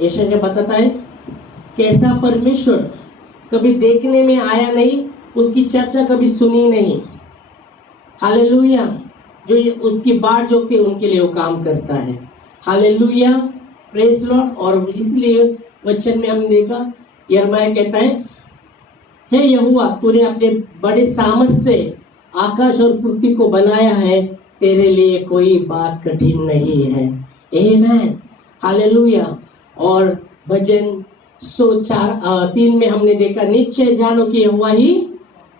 यशायाह बताता है कैसा परमेश्वर कभी देखने में आया नहीं, उसकी चर्चा कभी सुनी नहीं। हालेलुया। जो उसकी बाट जोते उनके लिए वो काम करता है। Hallelujah, praise Lord. और इसलिए वचन में हमने देखा यिर्मयाह कहता है, हे यहोवा, तूने अपने बड़े सामर्थ से आकाश और पृथ्वी को बनाया है, तेरे लिए कोई बात कठिन नहीं है। आमेन, हालेलुया। और भजन 104:3 में हमने देखा, निश्चय जानो कि यहोवा ही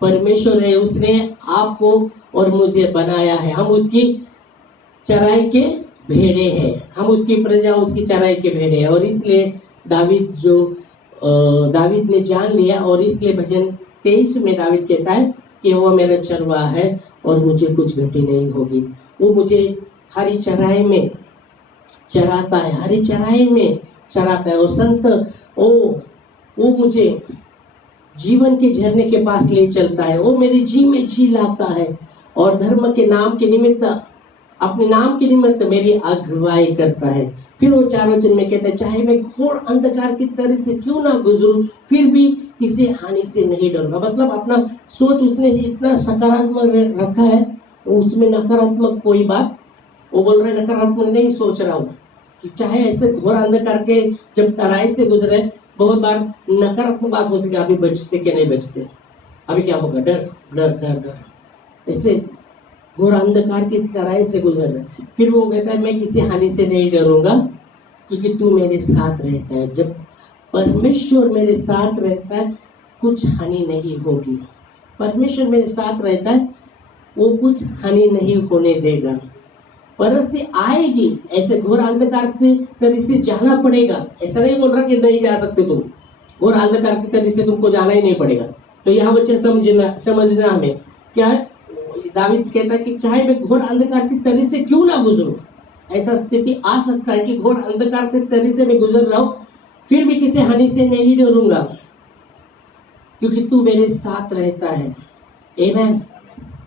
परमेश्वर है, उसने आपको और मुझे बनाया है, हम उसकी चराई के भेड़े हैं, हम उसकी प्रजा, उसकी चराई के भेड़े हैं। और इसलिए दावीद ने जान लिया, और इसलिए भजन 23 में दावीद कहता है कि वो मेरा चरवाहा है और मुझे कुछ घटी नहीं होगी। वो मुझे हरी चराई में चराता है, हरी चराई में चराता है। और संत वो मुझे जीवन के झरने के पास ले चलता है, वो मेरे जी में जी लाता है, और धर्म के नाम के निमित्त, अपने नाम के निमित्त मेरी अगुवाई करता है। फिर वो 4 वचन में कहता है, चाहे मैं घोर अंधकार की तरह से क्यों ना गुजरूं, फिर भी किसी हानि से नहीं डरूंगा। मतलब अपना सोच उसने इतना सकारात्मक रखा है, उसमें नकारात्मक कोई बात, वो बोल रहे नकारात्मक नहीं सोच रहा हूँ, कि चाहे ऐसे घोर अंधकार के जब तराई से गुजरे, बहुत बार नकारात्मक बात हो सके, अभी बचते कि नहीं बचते, अभी क्या होगा, डर डर डर डर, ऐसे घोर अंधकार की तराई से गुजर रहे। फिर वो कहता है, मैं किसी हानि से नहीं डरूंगा, क्योंकि तू मेरे साथ रहता है। जब परमेश्वर मेरे साथ रहता है, कुछ हानि नहीं होगी। परमेश्वर मेरे साथ रहता है, वो कुछ हानि नहीं होने देगा। परिस्थिति आएगी, ऐसे घोर अंधकार से तरह से जाना पड़ेगा। ऐसा नहीं बोल रहा कि नहीं जा सकते तुम, घोर अंधकार की तरह से तुमको जाना ही नहीं पड़ेगा। तो यहाँ बच्चे समझना हमें क्या है, दावीद कहता है कि चाहे मैं घोर अंधकार की तरह से क्यों ना गुजरूं, ऐसा स्थिति आ सकता है कि घोर अंधकार से तरह से मैं गुजर रहा हूं, फिर भी किसी हानि से नहीं डरूंगा, क्योंकि तू मेरे साथ रहता है। आमेन।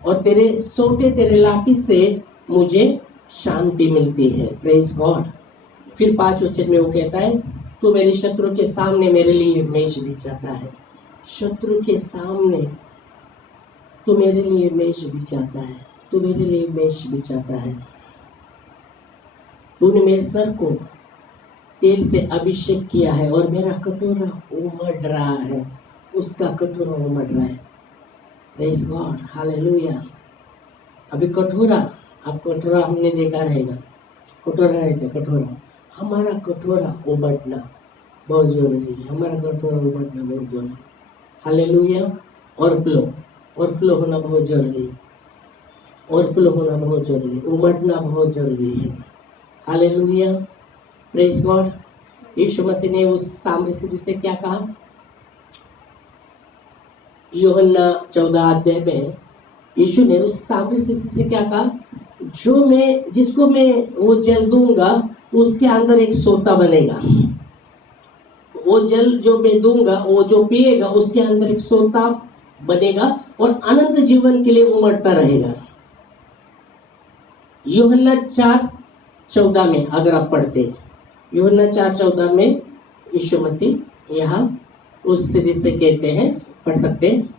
और तेरे सोटे, तेरे लाठी से मुझे शांति मिलती है। Praise God. फिर 5 वचन में वो कहता है, तू मेरे शत्रु के सामने मेरे लिए मेज बिछाता है। शत्रु के सामने तू मेरे लिए मेज बिछाता है, तू मेरे लिए मेज बिछाता है। तूने मेरे सर को तेल से अभिषेक किया है, और मेरा कटोरा उमड़ रहा है, उसका कटोरा उमड़ रहा है। Praise God, hallelujah. अभी कटोरा, अब कटोरा हमने देखा रहेगा, कटोरा रहता, कटोरा, हमारा कटोरा उमड़ना बहुत जरूरी है, हमारा कटोरा उमड़ना बहुत जरूरी है। हालेलुया। और फ्लो होना बहुत जरूरी है, और फ्लो होना बहुत जरूरी है, उमड़ना बहुत जरूरी है। Hallelujah, praise God. Yeshu Masih ने उस सामरी से क्या कहा, यूहन्ना 14 अध्याय में यीशु ने उस सामरी से क्या कहा, जिसको मैं वो जल दूंगा, उसके अंदर एक सोता बनेगा। वो जल जो मैं दूंगा, वो जो पिएगा, उसके अंदर एक सोता बनेगा और अनंत जीवन के लिए उमड़ता रहेगा। यूहन्ना 4:14 में अगर आप पढ़ते, यूहन्ना 4:14 में यीशु मसीह यहाँ उस सीढ़ी से कहते हैं, पढ़ सकते हैं,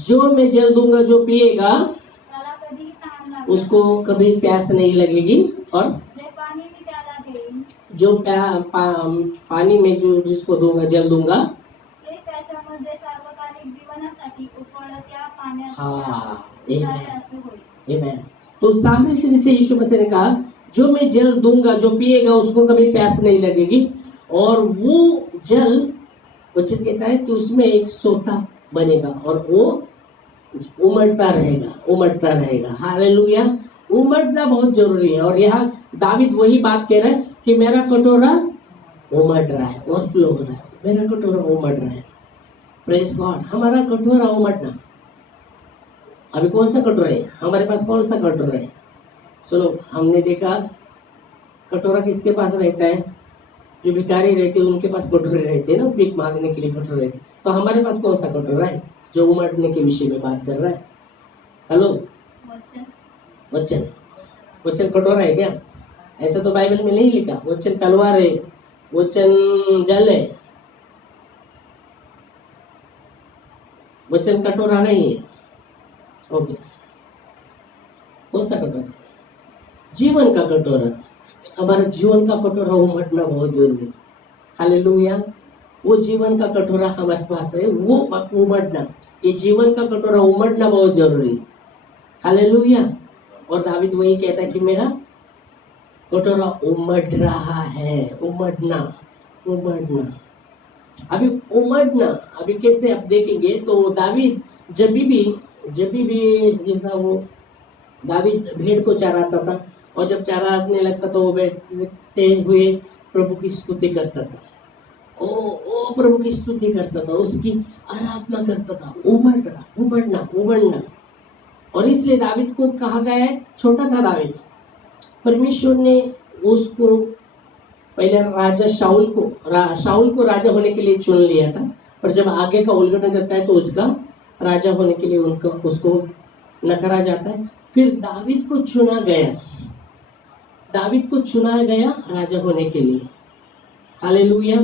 जो मैं जल दूंगा, जो पिएगा उसको कभी प्यास नहीं लगेगी, और जो पानी में जो जिसको दूंगा, जल दूंगा, हाँ, आमेन। तो सामने से यीशु मसीह ने कहा, जो मैं जल दूंगा, जो पिएगा उसको कभी प्यास नहीं लगेगी, और वो जल, वचन कहता है कि उसमें एक सोता बनेगा, और वो उमड़ता रहेगा। हालेलुया। उमड़ना बहुत जरूरी है। और यहाँ दावीद वही बात कह रहा है कि मेरा कटोरा उमड़ रहा है, और फ्लो हो रहा है, मेरा कटोरा उमड़ रहा है। Praise God. हमारा कटोरा उमड़ना, अभी कौन सा कटोरा है हमारे पास, कौन सा कटोरा है? सुनो, हमने देखा कटोरा किसके पास रहता है, जो भिखारी रहते हैं उनके पास कटोरे रहते हैं ना, भीख मांगने के लिए कटोरे रहते। तो हमारे पास कौन सा कटोरा है जो उमड़ने के विषय में बात कर रहा है? हेलो, वचन कटोरा है क्या? ऐसा तो बाइबल में नहीं लिखा। वचन तलवार है, वचन जल है, वचन कटोरा नहीं है। ओके, कौन सा कटोरा? जीवन का कटोरा। हमारा जीवन का कटोरा उमड़ना बहुत जरूरी है। हालेलुया। वो जीवन का कटोरा हमारे पास है, वो उमड़ना, ये जीवन का कटोरा उमड़ना बहुत जरूरी है। हालेलुया। और दावीद वही कहता है कि मेरा कटोरा उमड़ रहा है। उमड़ना, उमड़ना, अभी उमड़ना, अभी कैसे आप देखेंगे तो दावीद जब भी जैसा वो दावीद भेड़ को चराता था, और जब चराने लगता तो वो बैठते हुए प्रभु की स्तुति करता था। ओ प्रभु की स्तुति करता था, उसकी आराधना करता था। उमड़ना, उमड़ना, उमड़ना। और इसलिए दावीद को कहा गया है, छोटा था दावीद, परमेश्वर ने उसको पहले राजा शाऊल को राजा होने के लिए चुन लिया था, पर जब आगे का उल्लंघन करता है तो उसका राजा होने के लिए उसको नकारा जाता है। फिर दावीद को चुना गया राजा होने के लिए। हालेलुया।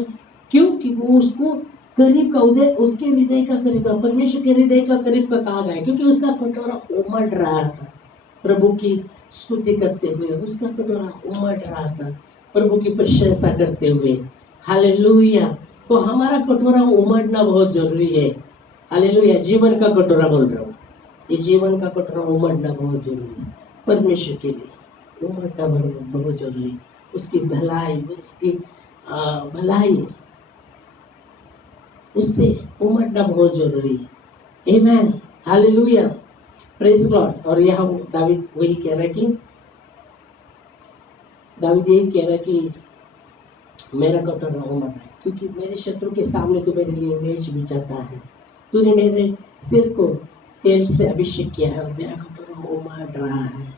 क्यों? क्योंकि वो उसको करीब का उसके हृदय का करीब का, परमेश्वर के हृदय का करीब का कहा गया, क्योंकि उसका कटोरा उमड़ रहा था प्रभु की स्तुति करते हुए। उसका कटोरा उमड़ रहा था प्रभु की प्रशंसा करते हुए। हालेलुया। तो हमारा कटोरा उमड़ना बहुत जरूरी है। हालेलुया। जीवन का कटोरा बोल रहा हूँ, ये जीवन का कटोरा उमड़ना बहुत जरूरी है परमेश्वर के लिए। उमड़ना बहुत जरूरी है। उसकी भलाई उससे उमड़ना बहुत जरूरी है। आमेन। हालेलुया। Praise God. और यहाँ दावीद वही कह रहा है कि मेरा कटोरा उमड़ रहा है, क्योंकि मेरे शत्रु के सामने तो मेरे लिए मेज बिछाता है। तूने मेरे सिर को तेल से अभिषेक किया है, और मेरा कटोरा उमड़ रहा है,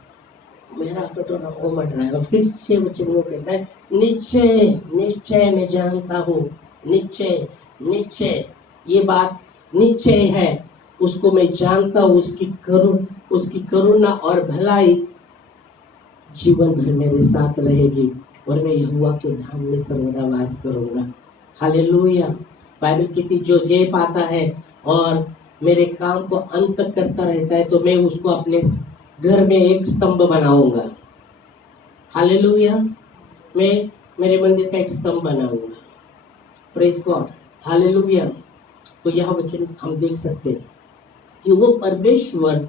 मेरा कटोरा उमड़ रहा है। और फिर 6 वचन वो कहता है, निश्चय निश्चय मैं जानता हूँ, निश्चय निश्चय, ये बात निश्चय है, उसको मैं जानता हूँ, उसकी करुणा और भलाई जीवन भर मेरे साथ रहेगी, और मैं यहोवा के धाम में सर्वदा वास करूंगा। हालेलुया। बाइबल कहती जो जय पाता है और मेरे काम को अंत तक करता रहता है, तो मैं उसको अपने घर में एक स्तंभ बनाऊंगा। हालेलुया। मैं मेरे मंदिर का एक स्तंभ बनाऊंगा। Praise God. हालेलुया। तो यह वचन हम देख सकते हैं कि वो परमेश्वर,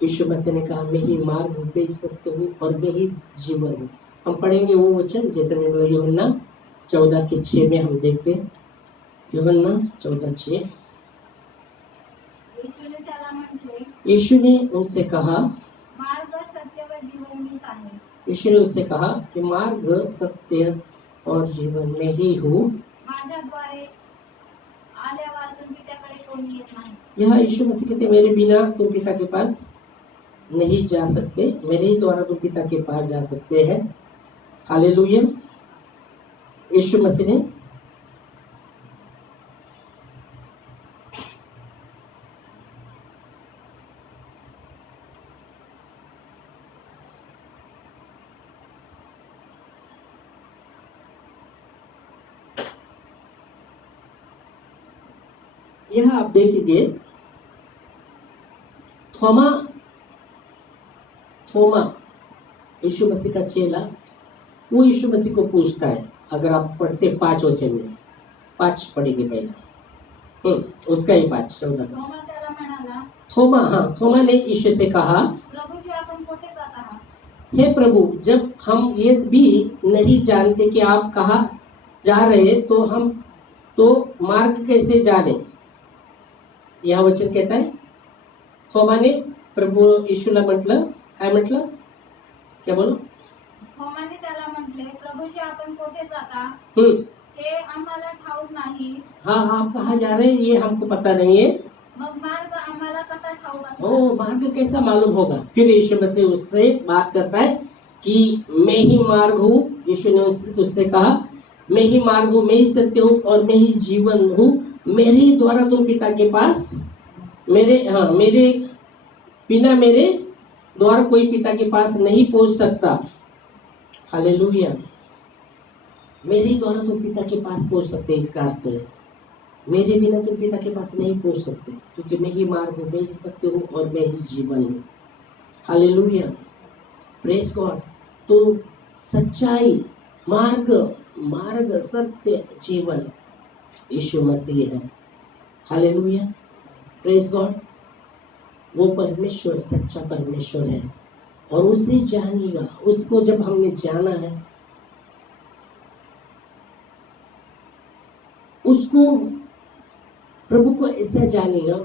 यीशु मसीह ने कहा मैं ही मार्ग हूँ, मैं सत्य हूँ और मैं ही जीवन हूँ। हम पढ़ेंगे वो वचन, जैसे मैं बोला यूहन्ना 14:6 में हम देखते हैं। यूहन्ना 14:6। यीशु ने उनसे कहा, मार्ग सत्य व जीवन मीच आहे। यीशु ने उससे कहा कि मार्ग सत्य और जीवन में ही हूँ, माझ्याद्वारे आल्यावाचून पित्याकडे कोणी येत नाही। यह यीशु मसीह कहते मेरे बिना तुम पिता के पास नहीं जा सकते, मेरे ही द्वारा तुम पिता के पास जा सकते हैं। हालेलुया। यीशु मसीह ने यह आप देखेंगे, थोमा यीशु मसीह का चेला, वो यीशु मसीह को पूछता है। अगर आप पढ़ते 5 वचन में, 5 पढ़ेंगे पहले, उसका ही 5 14। थोमा त्याला म्हणाला, थोमा ने यीशु से कहा, प्रभु जी आपण कोठे जात आहात? हे प्रभु, जब हम ये भी नहीं जानते कि आप कहाँ जा रहे, तो हम तो मार्ग कैसे जाने? यह वचन कहता है, थोमा ने प्रभू यीशूला म्हटलं, काय म्हटलं? क्या बोलो? थोमाने त्याला म्हटले, प्रभूजी आपण कोठे जाता? हे आम्हाला ठाऊक नाही। हाँ, आप कहाँ जा रहे हैं ये हमको पता नहीं है। मग मार्ग आम्हाला कसा ठाऊक असणार? ओ, मार्ग कैसा मालूम होगा? फिर यीशु मसीह उससे बात करता है कि मैं ही मार्ग हूँ। यीशु ने उससे कहा, मैं ही मार्ग हूँ, मैं ही सत्य हूँ और मैं ही जीवन हूँ। मेरे ही द्वारा तुम पिता के पास, मेरे बिना मेरे द्वारा कोई पिता के पास नहीं पहुंच सकता। हालेलुया। मेरे द्वारा तुम पिता के पास पहुंच सकते, इसका अर्थ है मेरे बिना तुम पिता के पास नहीं पहुंच सकते, क्योंकि मैं ही मार्ग हूँ, मैं ही सत्य हूँ और मैं ही जीवन हूँ। Hallelujah, praise God. तो सच्चाई, मार्ग सत्य जीवन यीशु मसीह है। Hallelujah, praise God. वो परमेश्वर सच्चा परमेश्वर है और उसे जानिएगा। उसको जब हमने जाना है, उसको प्रभु को ऐसा जानिएगा,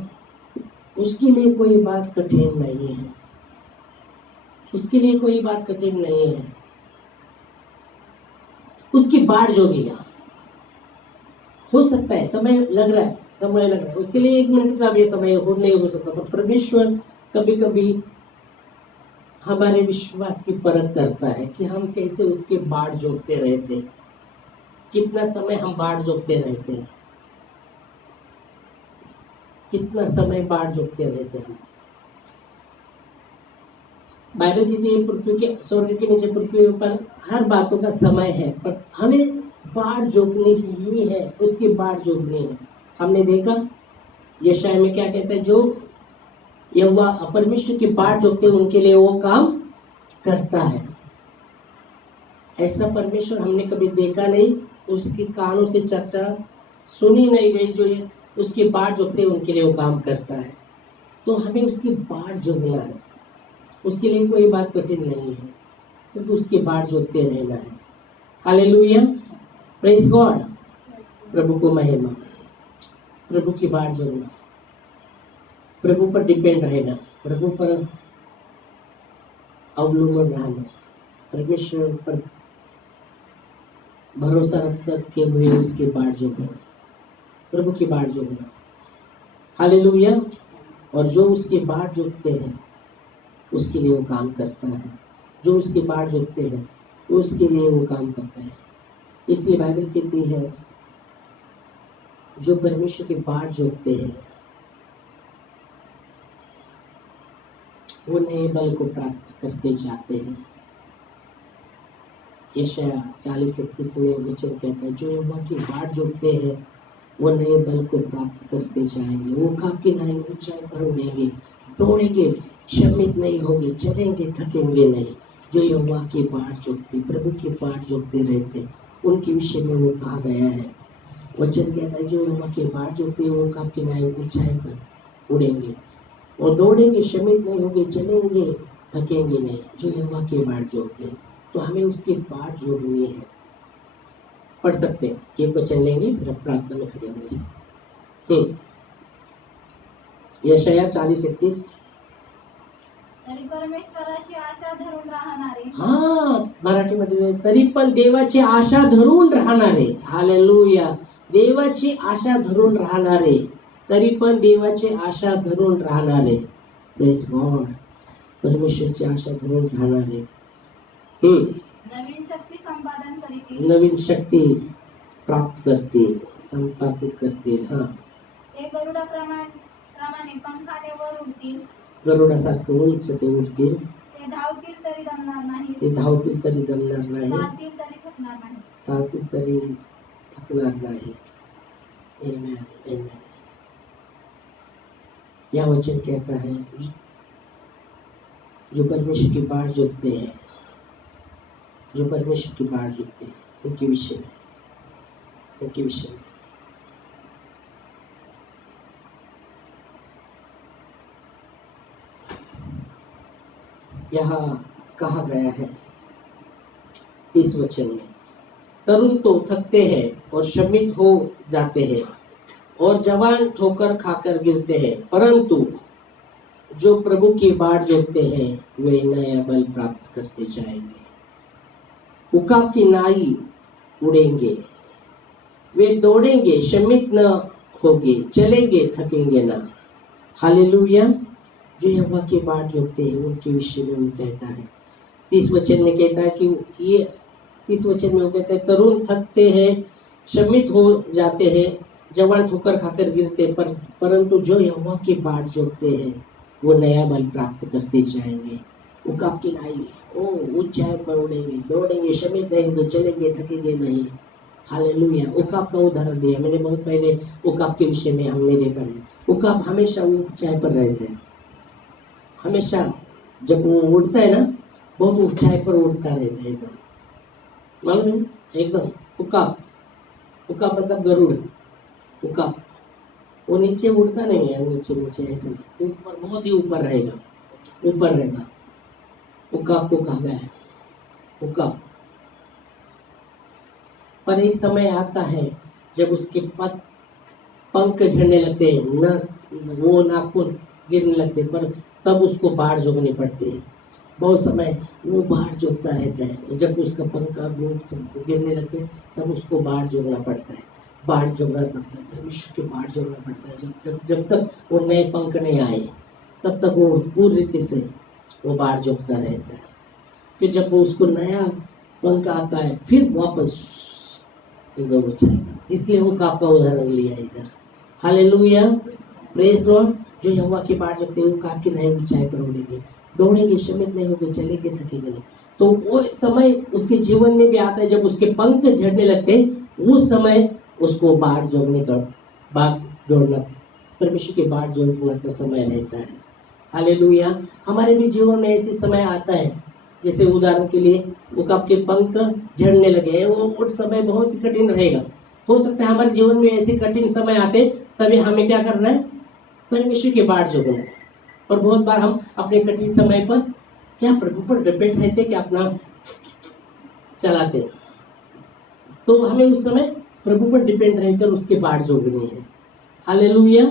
उसके लिए कोई बात कठिन नहीं है, उसके लिए कोई बात कठिन नहीं है। उसकी बाट जोगिएगा। हो सकता है समय लग रहा है, उसके लिए 1 मिनट का भी समय नहीं हो सकता, पर परमेश्वर कभी कभी हमारे विश्वास की परख करता है कि हम कैसे उसके बाट जोगते रहते हैं, कितना समय हम बाट जोगते रहते हैं, कितना समय बाट जोगते रहते हैं। बाइबल कहती है पृथ्वी के स्वर्ग के नीचे पृथ्वी पर हर बातों का समय है, पर हमें बाट जोगनी ही है, उसकी बाट जोगनी है। हमने देखा यशाया में क्या कहता है, जो यहोवा परमेश्वर की बाट जोगते हैं उनके लिए वो काम करता है। ऐसा परमेश्वर हमने कभी देखा नहीं, उसके कानों से चर्चा सुनी नहीं गई। जो उसकी बाट जोगते हैं उनके लिए वो काम करता है। तो हमें उसकी बाट जोगना है, उसके लिए कोई बात कठिन नहीं है, क्योंकि उसकी बाट जोगते रहना है। Hallelujah, praise God. प्रभु को महिमा, प्रभु की बाट जोगना, प्रभु पर डिपेंड रहना, प्रभु पर अवलंबन रहना, परमेश्वर पर भरोसा रखते हुए उसकी बाट जोगना, प्रभु की बाट जोगना। हालेलुया। और जो उसकी बाट जोगते हैं उसके लिए वो काम करता है, जो उसकी बाट जोगते हैं उसके लिए वो काम करता है। इसलिए बाइबल कहती है जो परमेश्वर की बाट जोगते हैं वो नए बल को प्राप्त करते जाते हैं। यशाया 40:31 में वचन कहता है, जो यहोवा की बाट जोगते हैं वो नए बल को प्राप्त करते जाएंगे, वो काफी नई ऊंचाई पर उड़ेंगे, दौड़ेंगे, शर्मित नहीं होंगे, चलेंगे, थकेंगे नहीं। जो यहोवा की बाट जोगते, प्रभु की बाट जोगते रहते, उनके विषय में वो कहा गया है। वचन कहता है, जो यहोवा की बाट जोगते वो काफी नई ऊंचाई पर उड़ेंगे और दौड़ेंगे, शर्मित नहीं होंगे, चलेंगे, थकेंगे नहीं। जो यहोवा की बाट जोगते हैं, तो हमें उसकी बाट जोड़नी है। पढ़ सकते हैं, एक वचन लेंगे फिर प्रार्थना में खड़े होंगे। यशाया 40:31। तरी परमेश्वराची आशा धरून राहणारे, हाँ, मराठीमध्ये तरी पण देवाची आशा धरून राहणारे। हालेलुया, देवाची आशा धरून राहणारे, तरी पण देवाची आशा धरून राहणारे। प्रेज गॉड, परमेश्वरची आशा धरून राहणारे नवीन शक्ती संपादन करीतील, नवीन शक्ती प्राप्त करते, संपादित करते। हाँ, ते गरुडाप्रमाणे पंखाने वर उडतील, गरुडासारखं उंच ते उडतील, ते धावतील तरी दमणार नाही, ते धावतील तरी दमणार नाही, चालतील तरी थकणार नाही, चालतील तरी थकणार नाही। आमेन, आमेन। यह वचन कहता है जो परमेश्वर की बाट जोगते हैं, जो परमेश्वर की बाट जोगते हैं उनके विषय में, उनके विषय में। यहाँ कहा गया है इस वचन में, तरुण तो थकते हैं और श्रमित हो जाते हैं और जवान ठोकर खाकर गिरते हैं, परंतु जो प्रभु की बाट जोगते हैं वे नया बल प्राप्त करते जाएंगे। उकाब की नाई उड़ेंगे, वे दौड़ेंगे, श्रमित न होंगे, चलेंगे, थकेंगे ना। हालेलुया। जो यहोवा की बाट जोगते हैं उनके विषय में वो कहता है। 30 वचन में कहता है कि ये 30 वचन में वो कहता है, तरुण थकते हैं, श्रमित हो जाते हैं, जवान ठोकर खाकर गिरते, परंतु जो यहोवा की बाट जोगते हैं वो नया बल प्राप्त करते जाएंगे। उकाब की नाई, ओ ऊंचाई पर उड़ेंगे, दौड़ेंगे, शमित रहेंगे, चलेंगे, थकेंगे नहीं। हालेलुया। उकाब का उदाहरण दिया मैंने बहुत पहले। उकाब के विषय में हमने देखा है, उकाब हमेशा ऊंचाई पर रहते हैं। हमेशा जब वो उड़ता है ना, बहुत ऊंचाई पर उड़ता रहता है एकदम, मालूम है? एकदम उकाब, उकाब मतलब गरुड़। उकाब वो नीचे उड़ता नहीं है, नीचे नीचे ऐसे ऊपर, बहुत ही ऊपर रहेगा, ऊपर रहेगा। उकाब को कहा गया है उकाब। पर एक समय आता है जब उसके पंख झड़ने लगते हैं, न वो नाखून गिरने लगते, पर तब उसको बाढ़ जोगनी पड़ती है। बहुत समय वो बाढ़ जोगता रहता है। जब उसका पंख गिरने लगते तब उसको बाढ़ जोगना पड़ता है, बाढ़ जोगना पड़ता है, परमेश्वर के बाढ़ जोगना पड़ता है। जब तक वो नए पंख नहीं आए तब तक वो पूरी रीति से वो बाढ़ जोगता रहता है। फिर जब वो उसको नया पंख आता है फिर वापस एकदम ऊंचाई। इसलिए वो काप का उदाहरण लिया इधर। Hallelujah, praise Lord. जो यहोवा की बाढ़ जोगते हैं वो काप की नई ऊंचाई पर उड़ेंगे, दौड़ेंगे, शमित नहीं होंगे, चलेंगे, थकेंगे नहीं। तो वो समय उसके जीवन में भी आता है जब उसके पंख झड़ने लगते, उस समय उसको बाढ़ जोगने का, बाढ़ जोड़ना, परमेश्वर के बाढ़ जोड़ने का समय रहता है। हालेलुया। हमारे भी जीवन में ऐसे समय आता है, जैसे उदाहरण के लिए वो आपके पंख झड़ने लगे, वो उस समय बहुत ही कठिन रहेगा। हो सकता है हमारे जीवन में ऐसे कठिन समय आते, तभी हमें क्या करना है? परमेश्वर के बाढ़ जोड़ना है। और बहुत बार हम अपने कठिन समय पर क्या प्रभु पर डिपेंड रहते कि अपना चलाते, तो हमें उस समय प्रभु पर डिपेंड रहकर उसके बाढ़ जोड़नी है। हालेलुया।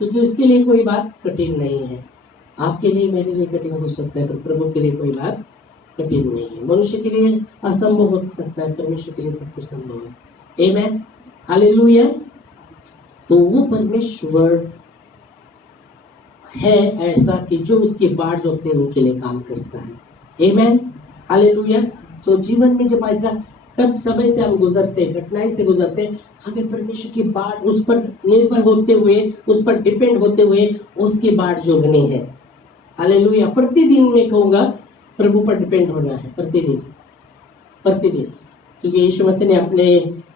क्योंकि उसके लिए कोई बात कठिन नहीं है। आपके लिए, मेरे लिए कठिन हो सकता है, पर प्रभु के लिए कोई बात कठिन नहीं है। मनुष्य के लिए असंभव हो सकता है, परमेश्वर के लिए सब कुछ संभव है। आमेन। हालेलुया। तो वो परमेश्वर है ऐसा कि जो उसकी बाढ़ जोड़ते हैं उनके लिए काम करता है। आमेन। हालेलुया। तो जीवन में जब ऐसा तब समय से हम गुजरते, कठिनाई से गुजरते, हमें परमेश्वर की बाढ़, उस पर निर्भर होते हुए, उस पर डिपेंड होते हुए उसकी बाढ़ जोड़नी है। हालेलुया। प्रतिदिन मैं कहूँगा प्रभु पर डिपेंड होना है, प्रतिदिन, प्रतिदिन। क्योंकि यीशु मसीह ने अपने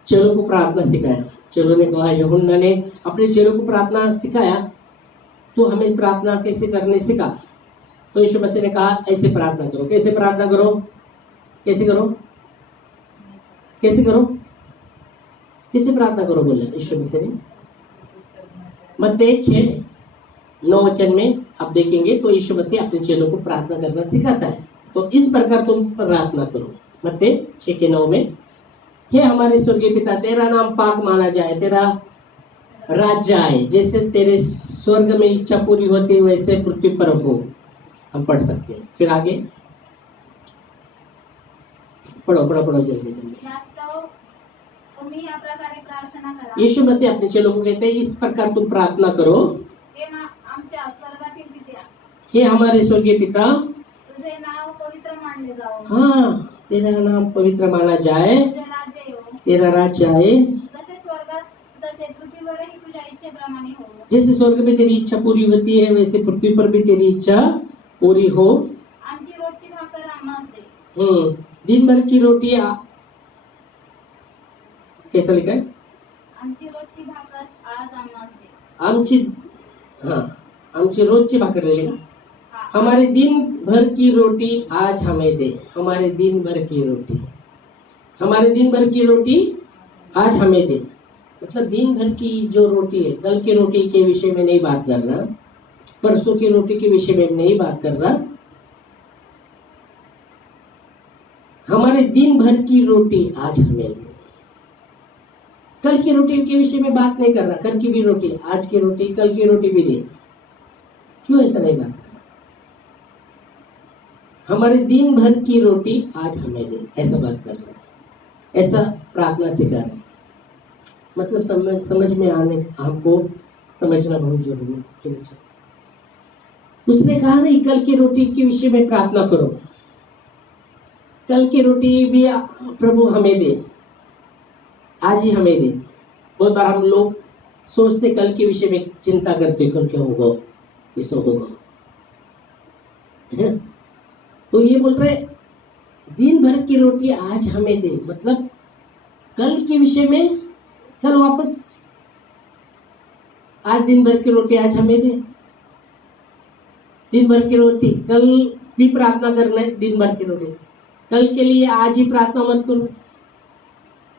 चेलों को प्रार्थना सिखाया। चेलों ने कहा, यूहन्ना ने अपने चेलों को प्रार्थना सिखाया, तो हमें प्रार्थना कैसे करने सिखा। तो यीशु मसीह ने कहा, ऐसे प्रार्थना करो। कैसे प्रार्थना करो? कैसे करो? कैसे करो? कैसे प्रार्थना करो बोले यीशु मसीह ने? मत्ती 6:9 वचन में आप देखेंगे तो यीशु मसीह अपने चेलों को प्रार्थना करना सिखाता है। तो इस प्रकार तुम प्रार्थना करो। मत्ती 6:9 में, हे हमारे स्वर्गीय पिता, तेरा नाम पाक माना जाए, तेरा राज्य आए, जैसे तेरे स्वर्ग में इच्छा पूरी होती है वैसे पृथ्वी पर हो। हम पढ़ सकते हैं। फिर आगे पढ़ो जल्दी जल्दी। तुम्ही या प्रकारे प्रार्थना करा। यीशु मसीह अपने चेलों को कहते हैं, इस प्रकार तुम प्रार्थना करो। आमच्या स्वर्गातील पित्या, हे हमारे स्वर्गीय पिता, तुझे नाव पवित्र मानले जाओ। हाँ, तेरा नाम पवित्र माना जाए, तुझे राज्य येवो, तेरा राज्य आए, जैसे स्वर्गात तसे पृथ्वीवरही तुझ्या इच्छेप्रमाणे हो। जैसे स्वर्ग में तेरी इच्छा पूरी होती है वैसे पृथ्वी पर भी तेरी इच्छा पूरी हो। आमची रोजची भाकर आम्हास दे। दिन भर की रोटी कैसा लिखा है? आमची रोजची भाकर आज आम्हास दे। आमची रोजची भाकर लेगा। हमारे दिन भर की रोटी आज हमें दे। हमारे दिन भर की रोटी, हमारे दिन भर की रोटी आज हमें दे। मतलब दिन भर की जो रोटी है, कल की रोटी के विषय में नहीं बात कर रहा, परसों की रोटी के विषय में नहीं बात कर रहा। हमारे दिन भर की रोटी आज हमें दे। कल की रोटी के विषय में बात नहीं कर रहा, कल की भी रोटी, आज की रोटी, कल की रोटी भी दे। क्यों ऐसा नहीं बात कर रहा? हमारे दिन भर की रोटी आज हमें दे, ऐसा बात कर रहा है, ऐसा प्रार्थना सिखा रहा है। मतलब समझ में आने, हमको समझना बहुत जरूरी है। उसने कहा नहीं, कल की रोटी के विषय में प्रार्थना करो। कल की रोटी भी प्रभु हमें दे, आज ही हमें दे। बहुत बार हम लोग सोचते, कल के विषय में चिंता करते, कल क्या होगा, ऐसा होगा, है? तो ये बोल रहे दिन भर की रोटी आज हमें दे, मतलब कल के विषय में, कल वापस आज दिन भर की रोटी आज हमें दे, दिन भर की रोटी, कल भी प्रार्थना करना है दिन भर की रोटी, कल के लिए आज ही प्रार्थना मत करो।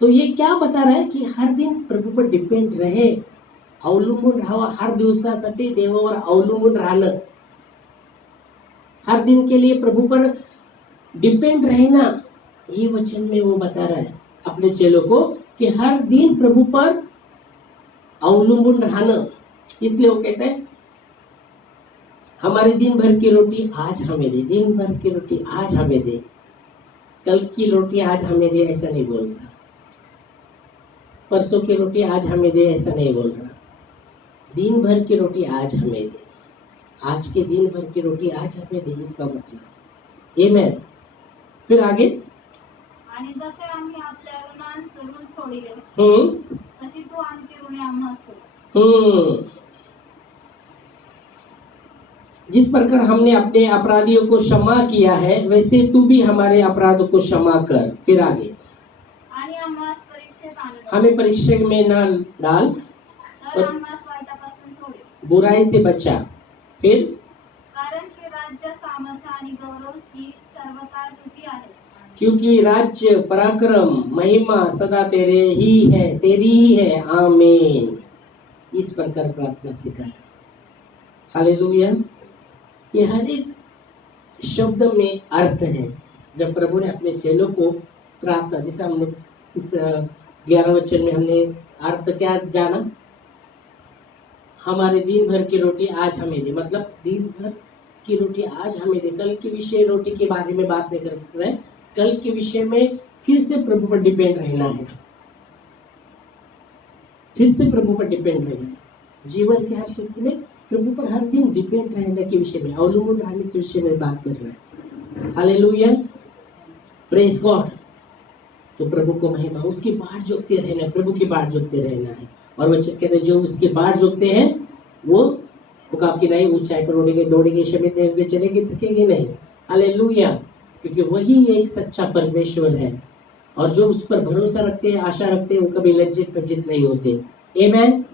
तो ये क्या बता रहा है कि हर दिन प्रभू पर डिपेंड रहे, अवलंबून राहावं, हर दिवसासाठी देवावर अवलंबून राहणं, हर दिन के लिए प्रभु पर डिपेंड रहना, ये वचन में वो बता रहा है अपने चेलों को कि हर दिन प्रभु पर अवलंबून रहना। इसलिए वो कहते हैं हमारे दिन भर की रोटी आज हमें दे, दिन भर की रोटी आज हमें दे, कल की रोटी आज हमें दे ऐसा नहीं बोल रहा, परसों की रोटी आज हमें दे ऐसा नहीं बोल रहा, दिन भर की रोटी आज हमें दे, आज के दिन भर की रोटी आज हमें दे, इसका मतलब आमेन। फिर आगे, आणि जसे आम्ही आपल्या ऋणांचे ऋण सोडिले तशी तू आमची ऋणे आम्हास सोड। जिस प्रकार हमने अपने अपराधियों को क्षमा किया है वैसे तू भी हमारे अपराधों को क्षमा कर। फिर आगे, आणि आम्हास परीक्षेत आणू हमें परीक्षा में ना डाल, तर आम्हास वाईटापासून सोडे, बुराई से बचा। फिर, कारण की राज्य, सामर्थ्य आणि गौरव ही सर्वकाळ तुझी आहे, क्योंकि राज्य, पराक्रम, महिमा सदा तेरे ही है, तेरी ही है, आमीन। इस प्रकार प्रार्थना सिखाए। हालेलुया। ये हर एक शब्द में अर्थ है। जब प्रभु ने अपने चेलों को प्रार्थना, जैसे हमने इस 11 वचन में हमने अर्थ क्या जाना, हमारे दिन भर की रोटी आज हमें दे, मतलब दिन भर की रोटी आज हमें दे। कल के विषय रोटी के बारे में बात नहीं कर रहे, कल के विषय में फिर से प्रभु पर डिपेंड रहना है, फिर से प्रभु पर डिपेंड रहना है। जीवन के हर क्षेत्र में प्रभु पर हर दिन डिपेंड रहने के विषय में, अवलंबन रहने के विषय में बात कर रहे हैं। Hallelujah, praise God. तो प्रभु को महिमा, उसकी बाट जोतते रहना, प्रभु की बाट जोतते रहना है। और वचन कहते हैं जो उसकी बाट जोतते हैं वो मुकाम की नहीं, ऊंचाई पर दौड़ेंगे, शमित देंगे, चलेंगे, थकेंगे नहीं। हालेलुया, क्योंकि वही एक सच्चा परमेश्वर है। और जो उस पर भरोसा रखते हैं, आशा रखते हैं, वो कभी लज्जित पज्जित नहीं होते। आमीन।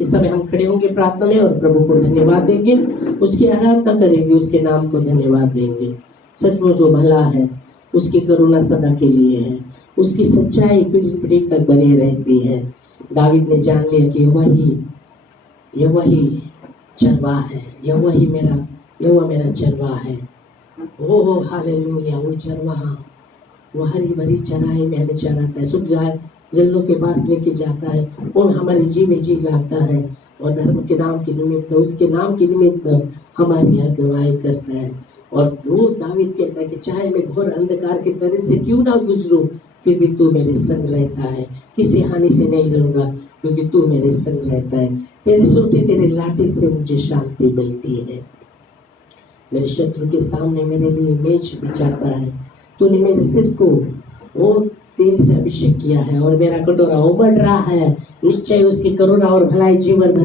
इस समय हम खड़े होंगे प्रार्थना में और प्रभु को धन्यवाद देंगे, उसकी आराधना करेंगे, उसके नाम को धन्यवाद देंगे। सचमुच जो भला है, उसकी करुणा सदा के लिए है, उसकी सच्चाई पीढ़ी पीढ़ी तक बनी रहती है। दावीद ने जान लिया कि यह वही चरवाहा है, यह मेरा चरवाहा है। ओ हालेलुया, वो चरवाहा, वो हरी भरी चराई में हमें चराता है, सूख जाए जल्लों के पास लेके जाता है और हमारे जी में जी लाता है, और धर्म के नाम के निमित्त, उसके नाम के निमित्त हमारी अगुवाई करता है। और दावीद कहता है कि चाहे मैं घोर अंधकार के तरह से क्यों ना गुजरूं, फिर भी तू मेरे संग रहता है, किसी हानि से नहीं डरूंगा, क्योंकि तू मेरे संग रहता है। तेरे सोटे, तेरे लाठी से मुझे शांति मिलती है। मेरे शत्रु के सामने मेरे लिए मेज बिछाता है। तूने मेरे सिर को वो तेल से अभिषेक किया है और मेरा कटोरा उमड़ रहा है। निश्चय उसकी करुणा और भलाई जीवन भर